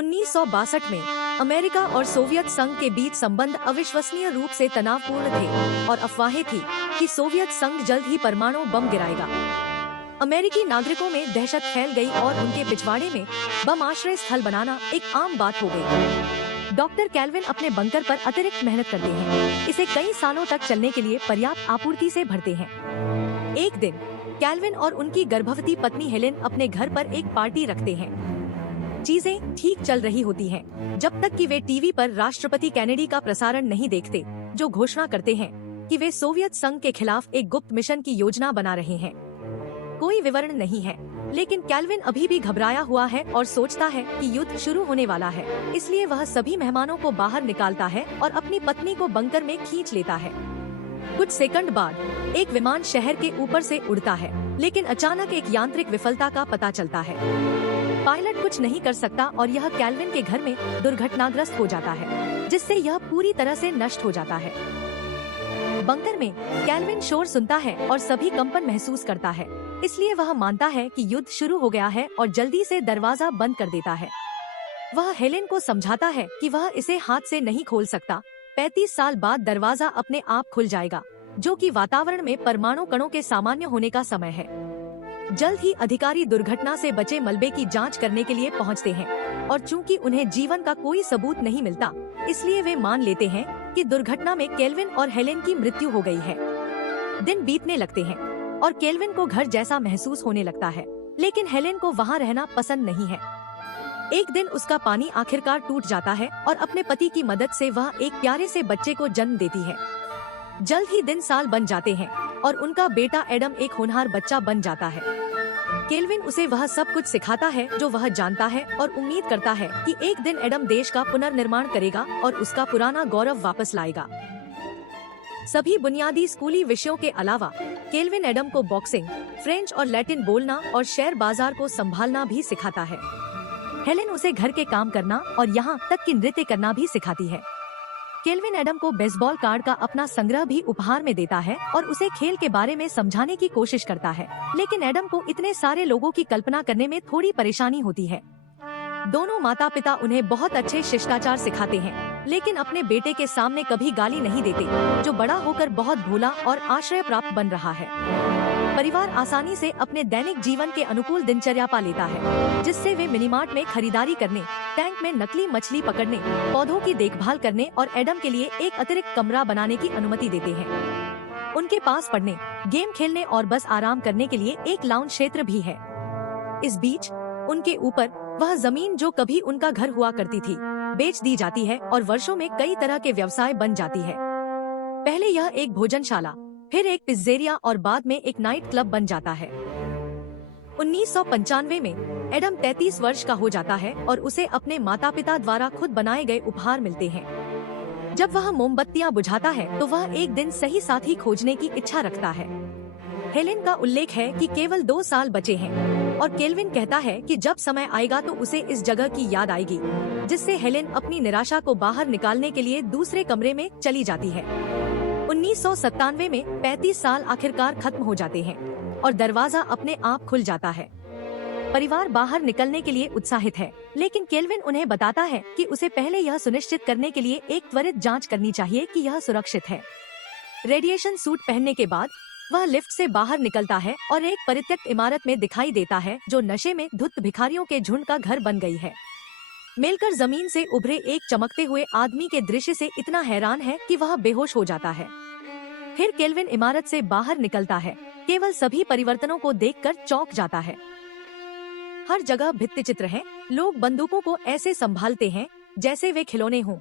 1962 में अमेरिका और सोवियत संघ के बीच संबंध अविश्वसनीय रूप से तनावपूर्ण थे और अफवाहें थी कि सोवियत संघ जल्द ही परमाणु बम गिराएगा। अमेरिकी नागरिकों में दहशत फैल गई और उनके पिछवाड़े में बम आश्रय स्थल बनाना एक आम बात हो गई। डॉक्टर कैल्विन अपने बंकर पर अतिरिक्त मेहनत करते हैं। इसे कई सालों तक चलने के लिए पर्याप्त आपूर्ति से भरते हैं। एक दिन कैल्विन और उनकी गर्भवती पत्नी हेलेन अपने घर पर एक पार्टी रखते हैं। चीजें ठीक चल रही होती हैं, जब तक कि वे टीवी पर राष्ट्रपति कैनेडी का प्रसारण नहीं देखते, जो घोषणा करते हैं कि वे सोवियत संघ के खिलाफ एक गुप्त मिशन की योजना बना रहे हैं। कोई विवरण नहीं है, लेकिन कैल्विन अभी भी घबराया हुआ है और सोचता है कि युद्ध शुरू होने वाला है। इसलिए वह सभी मेहमानों को बाहर निकालता है और अपनी पत्नी को बंकर में खींच लेता है। कुछ सेकंड बाद एक विमान शहर के ऊपर से उड़ता है, लेकिन अचानक एक यांत्रिक विफलता का पता चलता है। पायलट कुछ नहीं कर सकता और यह कैल्विन के घर में दुर्घटनाग्रस्त हो जाता है, जिससे यह पूरी तरह से नष्ट हो जाता है। बंकर में कैल्विन शोर सुनता है और सभी कंपन महसूस करता है, इसलिए वह मानता है कि युद्ध शुरू हो गया है और जल्दी से दरवाजा बंद कर देता है। वह हेलेन को समझाता है कि वह इसे हाथ से नहीं खोल सकता। 35 साल बाद दरवाजा अपने आप खुल जाएगा, जो कि वातावरण में परमाणु कणों के सामान्य होने का समय है। जल्द ही अधिकारी दुर्घटना से बचे मलबे की जांच करने के लिए पहुंचते हैं और चूंकि उन्हें जीवन का कोई सबूत नहीं मिलता, इसलिए वे मान लेते हैं कि दुर्घटना में कैल्विन और हेलेन की मृत्यु हो गई है। दिन बीतने लगते हैं और कैल्विन को घर जैसा महसूस होने लगता है, लेकिन हेलेन को वहाँ रहना पसंद नहीं है। एक दिन उसका पानी आखिरकार टूट जाता है और अपने पति की मदद से वह एक प्यारे से बच्चे को जन्म देती है। जल्द ही दिन साल बन जाते हैं और उनका बेटा एडम एक होनहार बच्चा बन जाता है। कैल्विन उसे वह सब कुछ सिखाता है जो वह जानता है और उम्मीद करता है कि एक दिन एडम देश का पुनर्निर्माण करेगा और उसका पुराना गौरव वापस लाएगा। सभी बुनियादी स्कूली विषयों के अलावा कैल्विन एडम को बॉक्सिंग, फ्रेंच और लैटिन बोलना और शेयर बाजार को संभालना भी सिखाता है। हेलेन उसे घर के काम करना और यहाँ तक कि नृत्य करना भी सिखाती है। कैल्विन एडम को बेसबॉल कार्ड का अपना संग्रह भी उपहार में देता है और उसे खेल के बारे में समझाने की कोशिश करता है, लेकिन एडम को इतने सारे लोगों की कल्पना करने में थोड़ी परेशानी होती है। दोनों माता पिता उन्हें बहुत अच्छे शिष्टाचार सिखाते हैं, लेकिन अपने बेटे के सामने कभी गाली नहीं देते, जो बड़ा होकर बहुत भोला और आश्रय प्राप्त बन रहा है। परिवार आसानी से अपने दैनिक जीवन के अनुकूल दिनचर्या पा लेता है, जिससे वे मिनीमार्ट में खरीदारी करने, टैंक में नकली मछली पकड़ने, पौधों की देखभाल करने और एडम के लिए एक अतिरिक्त कमरा बनाने की अनुमति देते हैं। उनके पास पढ़ने, गेम खेलने और बस आराम करने के लिए एक लाउंज क्षेत्र भी है। इस बीच उनके ऊपर वह जमीन जो कभी उनका घर हुआ करती थी, बेच दी जाती है और वर्षों में कई तरह के व्यवसाय बन जाती है। पहले यह एक भोजनशाला, फिर एक पिज्जेरिया और बाद में एक नाइट क्लब बन जाता है। 1995 में एडम 33 वर्ष का हो जाता है और उसे अपने माता पिता द्वारा खुद बनाए गए उपहार मिलते हैं। जब वह मोमबत्तियां बुझाता है तो वह एक दिन सही साथी खोजने की इच्छा रखता है। हेलेन का उल्लेख है कि केवल 2 साल बचे हैं और कैल्विन कहता है कि जब समय आएगा तो उसे इस जगह की याद आएगी, जिससे हेलेन अपनी निराशा को बाहर निकालने के लिए दूसरे कमरे में चली जाती है। 1997 में 35 साल आखिरकार खत्म हो जाते हैं और दरवाजा अपने आप खुल जाता है। परिवार बाहर निकलने के लिए उत्साहित है, लेकिन कैल्विन उन्हें बताता है कि उसे पहले यह सुनिश्चित करने के लिए एक त्वरित जांच करनी चाहिए कि यह सुरक्षित है। रेडिएशन सूट पहनने के बाद वह लिफ्ट से बाहर निकलता है और एक परित्यक्त इमारत में दिखाई देता है जो नशे में धुत भिखारियों के झुंड का घर बन गई है। मिलकर जमीन से उभरे एक चमकते हुए आदमी के दृश्य से इतना हैरान है कि वह बेहोश हो जाता है। फिर कैल्विन इमारत से बाहर निकलता है, केवल सभी परिवर्तनों को देखकर चौंक जाता है। हर जगह भित्तिचित्र हैं, लोग बंदूकों को ऐसे संभालते हैं जैसे वे खिलौने हों।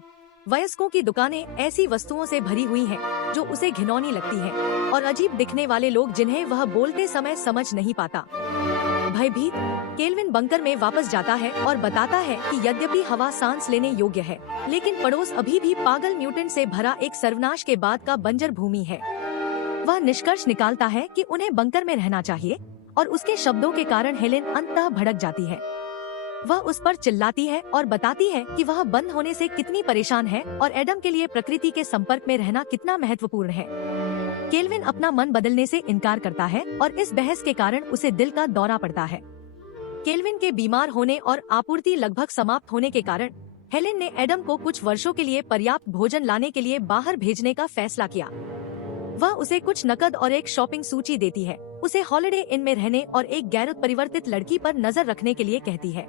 वयस्कों की दुकानें ऐसी वस्तुओं से भरी हुई हैं जो उसे घिनौनी लगती हैं, और अजीब दिखने वाले लोग जिन्हें वह बोलते समय समझ नहीं पाता। भयभीत कैल्विन बंकर में वापस जाता है और बताता है कि यद्यपि हवा सांस लेने योग्य है, लेकिन पड़ोस अभी भी पागल म्यूटेंट से भरा एक सर्वनाश के बाद का बंजर भूमि है। वह निष्कर्ष निकालता है कि उन्हें बंकर में रहना चाहिए और उसके शब्दों के कारण हेलेन अंततः भड़क जाती है। वह उस पर चिल्लाती है और बताती है कि वह बंद होने से कितनी परेशान है और एडम के लिए प्रकृति के संपर्क में रहना कितना महत्वपूर्ण है। कैल्विन अपना मन बदलने से इनकार करता है और इस बहस के कारण उसे दिल का दौरा पड़ता है। केल्विन के बीमार होने और आपूर्ति लगभग समाप्त होने के कारण हेलेन ने एडम को कुछ वर्षों के लिए पर्याप्त भोजन लाने के लिए बाहर भेजने का फैसला किया। वह उसे कुछ नकद और एक शॉपिंग सूची देती है, उसे हॉलिडे इन में रहने और एक गैर परिवर्तित लड़की पर नजर रखने के लिए कहती है।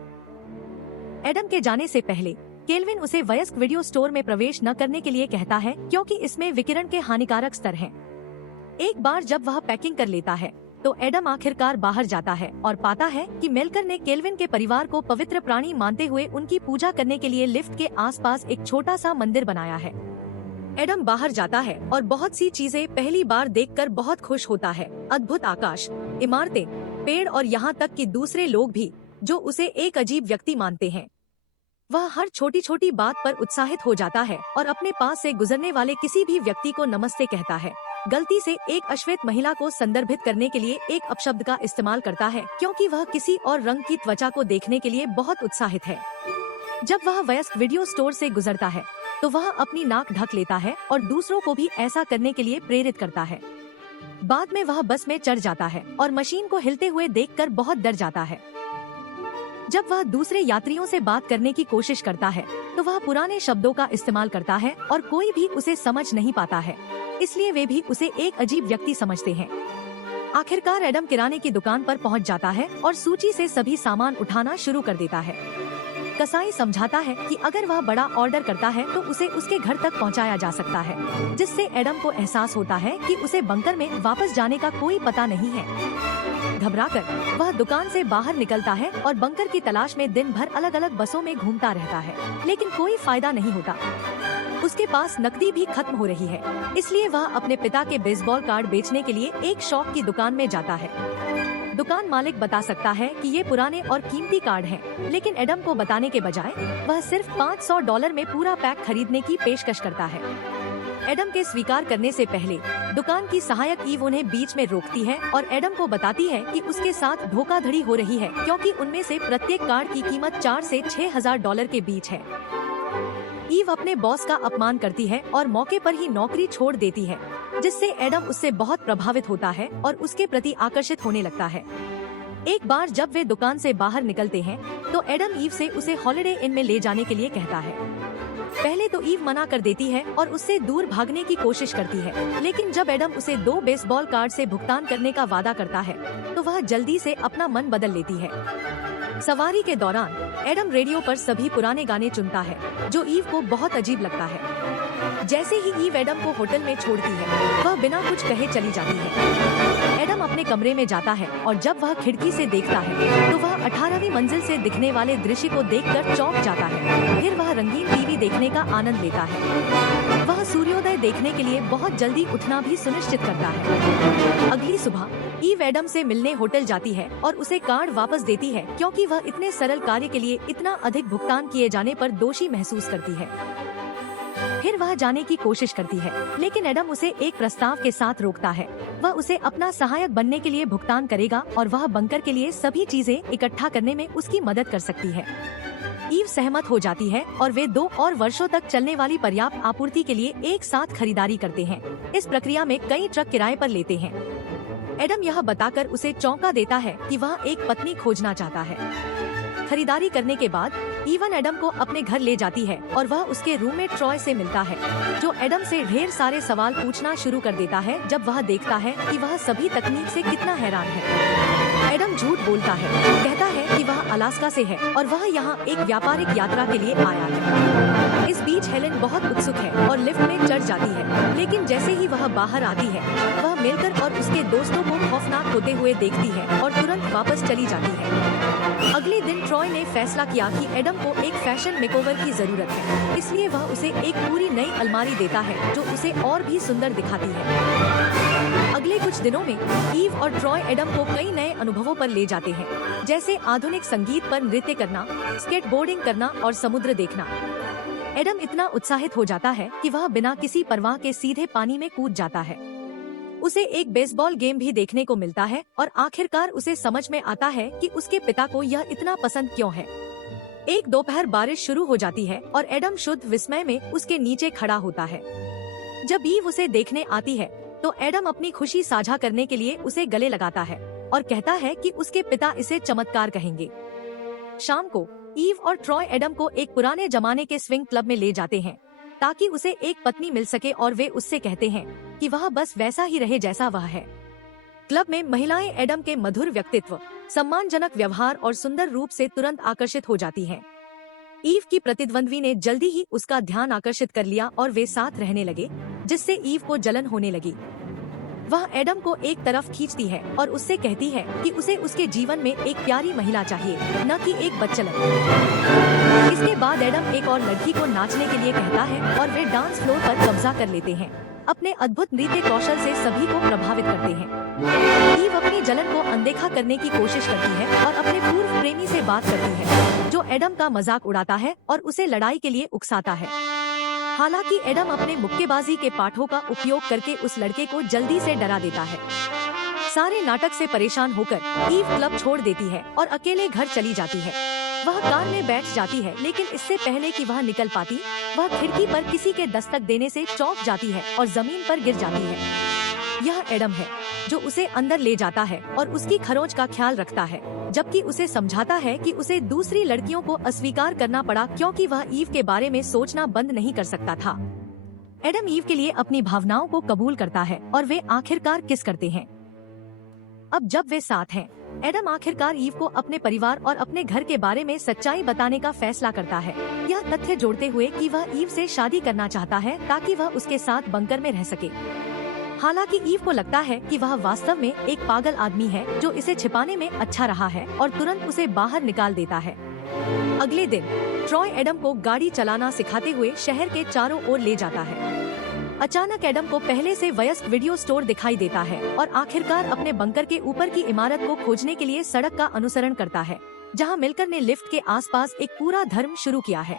एडम के जाने से पहले केल्विन उसे वयस्क वीडियो स्टोर में प्रवेश न करने के लिए कहता है क्योंकि इसमें विकिरण के हानिकारक स्तर हैं। एक बार जब वह पैकिंग कर लेता है तो एडम आखिरकार बाहर जाता है और पाता है कि मेलकर ने केल्विन के परिवार को पवित्र प्राणी मानते हुए उनकी पूजा करने के लिए लिफ्ट के आसपास एक छोटा सा मंदिर बनाया है। एडम बाहर जाता है और बहुत सी चीजें पहली बार देखकर बहुत खुश होता है। अद्भुत आकाश, इमारतें, पेड़ और यहाँ तक कि दूसरे लोग भी जो उसे एक अजीब व्यक्ति मानते हैं। वह हर छोटी छोटी बात पर उत्साहित हो जाता है और अपने पास से गुजरने वाले किसी भी व्यक्ति को नमस्ते कहता है। गलती से एक अश्वेत महिला को संदर्भित करने के लिए एक अपशब्द का इस्तेमाल करता है क्योंकि वह किसी और रंग की त्वचा को देखने के लिए बहुत उत्साहित है। जब वह वयस्क वीडियो स्टोर से गुजरता है तो वह अपनी नाक ढक लेता है और दूसरों को भी ऐसा करने के लिए प्रेरित करता है। बाद में वह बस में चढ़ जाता है और मशीन को हिलते हुए देखकर बहुत डर जाता है। जब वह दूसरे यात्रियों से बात करने की कोशिश करता है तो वह पुराने शब्दों का इस्तेमाल करता है और कोई भी उसे समझ नहीं पाता है, इसलिए वे भी उसे एक अजीब व्यक्ति समझते हैं। आखिरकार एडम किराने की दुकान पर पहुंच जाता है और सूची से सभी सामान उठाना शुरू कर देता है। कसाई समझाता है कि अगर वह बड़ा ऑर्डर करता है तो उसे उसके घर तक पहुंचाया जा सकता है, जिससे एडम को एहसास होता है कि उसे बंकर में वापस जाने का कोई पता नहीं है। घबराकर वह दुकान से बाहर निकलता है और बंकर की तलाश में दिन भर अलग अलग बसों में घूमता रहता है, लेकिन कोई फायदा नहीं होता। उसके पास नकदी भी खत्म हो रही है, इसलिए वह अपने पिता के बेसबॉल कार्ड बेचने के लिए एक शॉप की दुकान में जाता है। दुकान मालिक बता सकता है कि ये पुराने और कीमती कार्ड हैं, लेकिन एडम को बताने के बजाय वह सिर्फ $500 में पूरा पैक खरीदने की पेशकश करता है। एडम के स्वीकार करने से पहले दुकान की सहायक ईव उन्हें बीच में रोकती है और एडम को बताती है कि उसके साथ धोखाधड़ी हो रही है क्योंकि उनमें से प्रत्येक कार्ड की कीमत $4,000 से $6,000 के बीच है। ईव अपने बॉस का अपमान करती है और मौके पर ही नौकरी छोड़ देती है, जिससे एडम उससे बहुत प्रभावित होता है और उसके प्रति आकर्षित होने लगता है। एक बार जब वे दुकान से बाहर निकलते हैं तो एडम ईव से उसे हॉलिडे इन में ले जाने के लिए कहता है। पहले तो ईव मना कर देती है और उससे दूर भागने की कोशिश करती है, लेकिन जब एडम उसे 2 बेसबॉल कार्ड से भुगतान करने का वादा करता है तो वह जल्दी से अपना मन बदल लेती है। सवारी के दौरान एडम रेडियो पर सभी पुराने गाने चुनता है, जो ईव को बहुत अजीब लगता है। जैसे ही ईव एडम को होटल में छोड़ती है, वह बिना कुछ कहे चली जाती है। एडम अपने कमरे में जाता है और जब वह खिड़की से देखता है तो वह 18वीं मंजिल से दिखने वाले दृश्य को देखकर चौंक जाता है। फिर वह रंगीन टीवी देखने का आनंद लेता है। वह सूर्योदय देखने के लिए बहुत जल्दी उठना भी सुनिश्चित करता है। अगली सुबह ईव एडम से मिलने होटल जाती है और उसे कार्ड वापस देती है क्योंकि वह इतने सरल कार्य के लिए इतना अधिक भुगतान किए जाने पर दोषी महसूस करती है। फिर वह जाने की कोशिश करती है, लेकिन एडम उसे एक प्रस्ताव के साथ रोकता है। वह उसे अपना सहायक बनने के लिए भुगतान करेगा और वह बंकर के लिए सभी चीजें इकट्ठा करने में उसकी मदद कर सकती है। ईव सहमत हो जाती है और वे 2 और वर्षों तक चलने वाली पर्याप्त आपूर्ति के लिए एक साथ खरीदारी करते हैं। इस प्रक्रिया में कई ट्रक किराए पर लेते हैं। एडम यह बताकर उसे चौंका देता है कि वह एक पत्नी खोजना चाहता है। खरीदारी करने के बाद ईवन एडम को अपने घर ले जाती है और वह उसके रूममेट ट्रॉय से मिलता है, जो एडम से ढेर सारे सवाल पूछना शुरू कर देता है जब वह देखता है कि वह सभी तकनीक से कितना हैरान है। एडम झूठ बोलता है, कहता है कि वह अलास्का से है और वह यहाँ एक व्यापारिक यात्रा के लिए आया है। इस बीच हेलेन बहुत उत्सुक है और लिफ्ट में चढ़ जाती है, लेकिन जैसे ही वह बाहर आती है वह मेलकर और उसके दोस्तों को खौफनाक होते हुए देखती है और तुरंत वापस चली जाती है। अगले दिन ट्रॉय ने फैसला किया कि एडम को एक फैशन मेकओवर की जरूरत है, इसलिए वह उसे एक पूरी नई अलमारी देता है जो उसे और भी सुंदर दिखाती है। अगले कुछ दिनों में ईव और ट्रॉय एडम को कई नए अनुभवों पर ले जाते हैं, जैसे आधुनिक संगीत पर नृत्य करना, स्केटबोर्डिंग करना और समुद्र देखना। एडम इतना उत्साहित हो जाता है कि वह बिना किसी परवाह के सीधे पानी में कूद जाता है। उसे एक बेसबॉल गेम भी देखने को मिलता है और आखिरकार उसे समझ में आता है कि उसके पिता को यह इतना पसंद क्यों है। एक दोपहर बारिश शुरू हो जाती है और एडम शुद्ध विस्मय में उसके नीचे खड़ा होता है। जब ईव उसे देखने आती है तो एडम अपनी खुशी साझा करने के लिए उसे गले लगाता है। और कहता है कि उसके पिता इसे चमत्कार कहेंगे। शाम को ईव और ट्रॉय एडम को एक पुराने जमाने के स्विंग क्लब में ले जाते हैं ताकि उसे एक पत्नी मिल सके और वे उससे कहते हैं कि वह बस वैसा ही रहे जैसा वह है। क्लब में महिलाएं एडम के मधुर व्यक्तित्व, सम्मानजनक व्यवहार और सुंदर रूप से तुरंत आकर्षित हो जाती हैं। ईव की प्रतिद्वंद्वी ने जल्दी ही उसका ध्यान आकर्षित कर लिया और वे साथ रहने लगे, जिससे ईव को जलन होने लगी। वह एडम को एक तरफ खींचती है और उससे कहती है कि उसे उसके जीवन में एक प्यारी महिला चाहिए, न कि एक बच्चलन। इसके बाद एडम एक और लड़की को नाचने के लिए कहता है और वे डांस फ्लोर पर कब्जा कर लेते हैं। अपने अद्भुत नृत्य कौशल से सभी को प्रभावित करते हैं। ईव अपनी जलन को अनदेखा करने की कोशिश करती है और अपने पूर्व प्रेमी से बात करती है, जो एडम का मजाक उड़ाता है और उसे लड़ाई के लिए उकसाता है। हालांकि एडम अपने मुक्केबाजी के पाठों का उपयोग करके उस लड़के को जल्दी से डरा देता है। सारे नाटक से परेशान होकर ईव क्लब छोड़ देती है और अकेले घर चली जाती है। वह कार में बैठ जाती है, लेकिन इससे पहले कि वह निकल पाती, वह खिड़की पर किसी के दस्तक देने से चौंक जाती है और जमीन पर गिर जाती है। यह एडम है, जो उसे अंदर ले जाता है और उसकी खरोंच का ख्याल रखता है, जबकि उसे समझाता है कि उसे दूसरी लड़कियों को अस्वीकार करना पड़ा क्योंकि वह ईव के बारे में सोचना बंद नहीं कर सकता था। एडम ईव के लिए अपनी भावनाओं को कबूल करता है और वे आखिरकार किस करते हैं। अब जब वे साथ हैं, एडम आखिरकार ईव को अपने परिवार और अपने घर के बारे में सच्चाई बताने का फैसला करता है, यह तथ्य जोड़ते हुए कि वह ईव से शादी करना चाहता है ताकि वह उसके साथ बंकर में रह सके। हालांकि ईव को लगता है कि वह वास्तव में एक पागल आदमी है जो इसे छिपाने में अच्छा रहा है और तुरंत उसे बाहर निकाल देता है। अगले दिन ट्रॉय एडम को गाड़ी चलाना सिखाते हुए शहर के चारों ओर ले जाता है। अचानक एडम को पहले से वयस्क वीडियो स्टोर दिखाई देता है और आखिरकार अपने बंकर के ऊपर की इमारत को खोजने के लिए सड़क का अनुसरण करता है, जहां मिलकर ने लिफ्ट के आसपास एक पूरा धर्म शुरू किया है।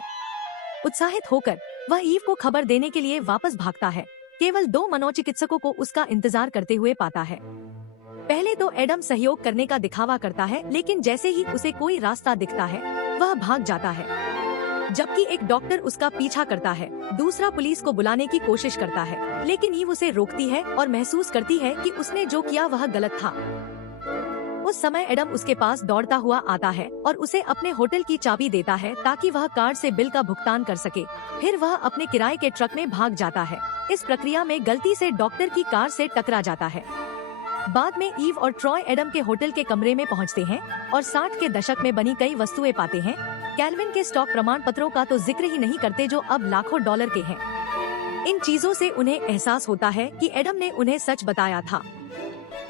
उत्साहित होकर वह ईव को खबर देने के लिए वापस भागता है, केवल 2 मनोचिकित्सकों को उसका इंतजार करते हुए पाता है। पहले तो एडम सहयोग करने का दिखावा करता है, लेकिन जैसे ही उसे कोई रास्ता दिखता है वह भाग जाता है, जबकि एक डॉक्टर उसका पीछा करता है। दूसरा पुलिस को बुलाने की कोशिश करता है, लेकिन ईव उसे रोकती है और महसूस करती है कि उसने जो किया वह गलत था। उस समय एडम उसके पास दौड़ता हुआ आता है और उसे अपने होटल की चाबी देता है ताकि वह कार्ड से बिल का भुगतान कर सके। फिर वह अपने किराए के ट्रक में भाग जाता है। इस प्रक्रिया में गलती से डॉक्टर की कार से टकरा जाता है। बाद में ईव और ट्रॉय एडम के होटल के कमरे में पहुंचते हैं और 60 के दशक में बनी कई वस्तुएं पाते हैं। कैल्विन के स्टॉक प्रमाण पत्रों का तो जिक्र ही नहीं करते, जो अब लाखों डॉलर के हैं। इन चीजों से उन्हें एहसास होता है कि एडम ने उन्हें सच बताया था।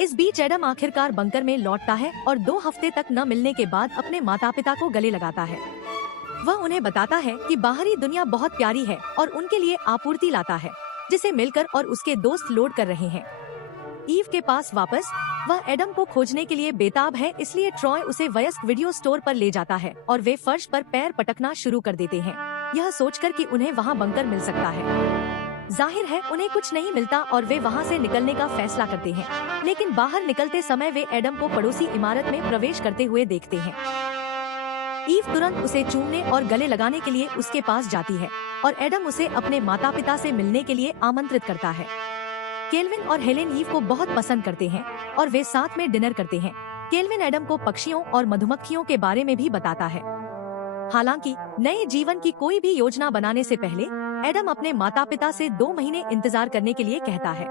इस बीच एडम आखिरकार बंकर में लौटता है और 2 हफ्ते तक न मिलने के बाद अपने माता पिता को गले लगाता है। वह उन्हें बताता है कि बाहरी दुनिया बहुत प्यारी है और उनके लिए आपूर्ति लाता है, जिसे मिलकर और उसके दोस्त लोड कर रहे हैं। ईव के पास वापस वह एडम को खोजने के लिए बेताब है, इसलिए ट्रॉय उसे वयस्क वीडियो स्टोर पर ले जाता है और वे फर्श पर पैर पटकना शुरू कर देते हैं, यह सोचकर कि उन्हें वहां बंकर मिल सकता है। जाहिर है उन्हें कुछ नहीं मिलता और वे वहां से निकलने का फैसला करते हैं, लेकिन बाहर निकलते समय वे एडम को पड़ोसी इमारत में प्रवेश करते हुए देखते हैं। ईव तुरंत उसे चूमने और गले लगाने के लिए उसके पास जाती है और एडम उसे अपने माता पिता से मिलने के लिए आमंत्रित करता है। केल्विन और हेलेन ईव को बहुत पसंद करते हैं और वे साथ में डिनर करते हैं। केल्विन एडम को पक्षियों और मधुमक्खियों के बारे में भी बताता है। हालांकि नए जीवन की कोई भी योजना बनाने से पहले एडम अपने माता पिता से 2 महीने इंतजार करने के लिए कहता है।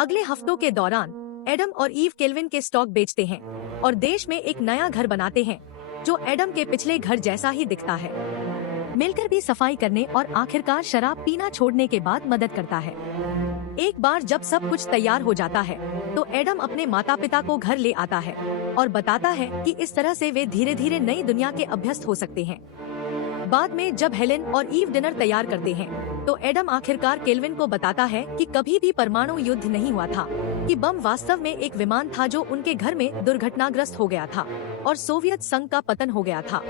अगले हफ्तों के दौरान एडम और ईव केल्विन के स्टॉक बेचते हैं और देश में एक नया घर बनाते हैं, जो एडम के पिछले घर जैसा ही दिखता है। मिलकर भी सफाई करने और आखिरकार शराब पीना छोड़ने के बाद मदद करता है। एक बार जब सब कुछ तैयार हो जाता है तो एडम अपने माता पिता को घर ले आता है और बताता है कि इस तरह से वे धीरे धीरे नई दुनिया के अभ्यस्त हो सकते हैं। बाद में जब हेलेन और ईव डिनर तैयार करते हैं तो एडम आखिरकार केल्विन को बताता है कि कभी भी परमाणु युद्ध नहीं हुआ था, कि बम वास्तव में एक विमान था जो उनके घर में दुर्घटनाग्रस्त हो गया था और सोवियत संघ का पतन हो गया था।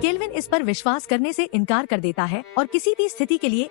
केल्विन इस पर विश्वास करने से इनकार कर देता है और किसी भी स्थिति के लिए